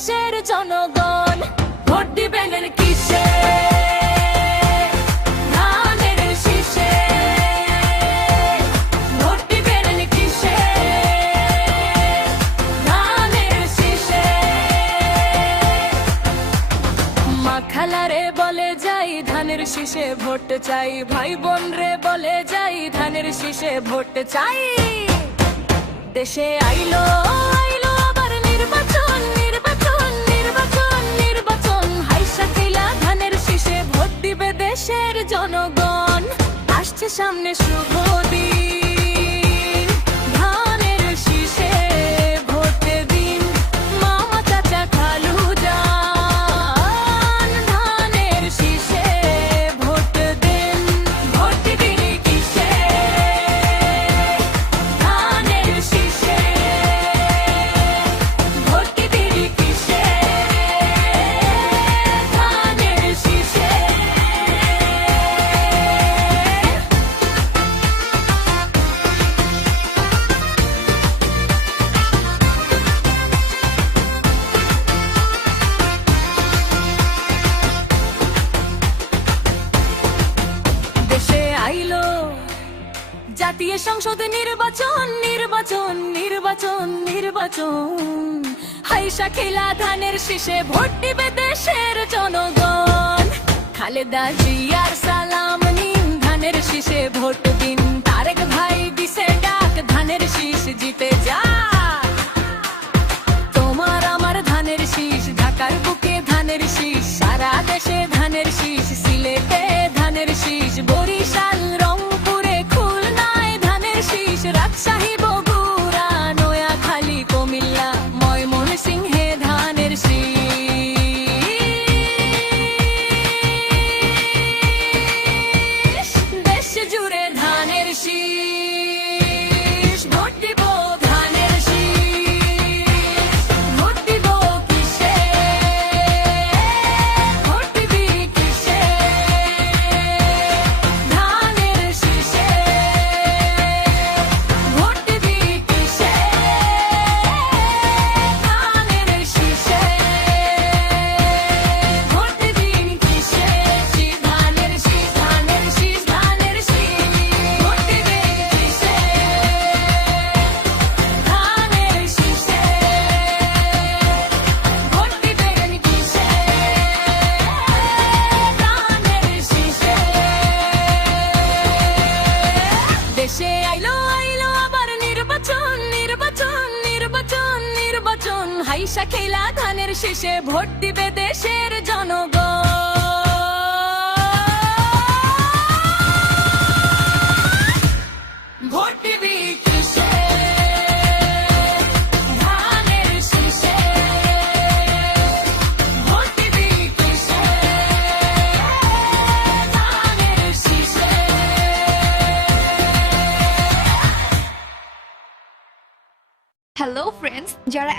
দেশের জনগণ ভোট দিবেন কিসে ধানের শীষে ভোট দিবেন কিসে ধানের শীষে মা খালারে বলে যাই ধানের শীষে ভোট চাই ভাই বোন রে বলে যাই ধানের শীষে ভোট চাই দেশে আইলো আইলো আবার নির্বাচন নির্বাচন নির্বাচন নির্বাচন হাইসা খেলা ধানের শীষে ভোট দিবে দেশের জনগণ আসছে সামনে শুভ দিন ধানের শীষে ভোট দিন মামা চাচা খালু যান ধানের শীষে ভোট দিন ভোট দিবেন কিসে ধানের শীষে ভোট দিবেন কিসে ধানের শীষে দেশে আইলো জাতীয় সংসদ নির্বাচন নির্বাচন নির্বাচন নির্বাচন হাইসা খেলা ধানের শীষে ভোট দিবে দেশের জনগণ খালেদা জিয়ার সালাম নিন ধানের শীষে ভোট দিন তারেক ভাই দিছে ডাক ধানের শীষ জিতে যা তোমার আমার ধানের শীষ ঢাকার বুকে ধানের শীষ সারা দেশে ধানের শীষ সিলেটে ধানের শীষ বরিশাল রংপুরে খুলনায় ধানের শীষ রাজশাহী বগুড়া নোয়াখালী কুমিল্লা ময়মনসিংহে ধানের শীষ দেশ জুড়ে ধানের শীষ ভোট দিব ধানের শীষ ভোট দিব কিসে ভোট দিবি কিসে ধানের শীষে ভোট দিবি কিসে ধানের শীষে ভোট দিবি কিসে ধানের শীষ ধানের শীষ ধানের শীষ ভোট দিবি কিসে ধানের শীষে ভোট দিবেন কিসে ধানের শীষে দেশে আইলো আইলো আবার নির্বাচন নির্বাচন নির্বাচন নির্বাচন হাইসা খেলা ধানের শীষে ভোট দিবে দেশের জনগণ ভোট দিবি কিসে ধানের শীষে ভোট দিবি কিসে ধানের শীষে হ্যালো ফ্রেন্ডস, যারা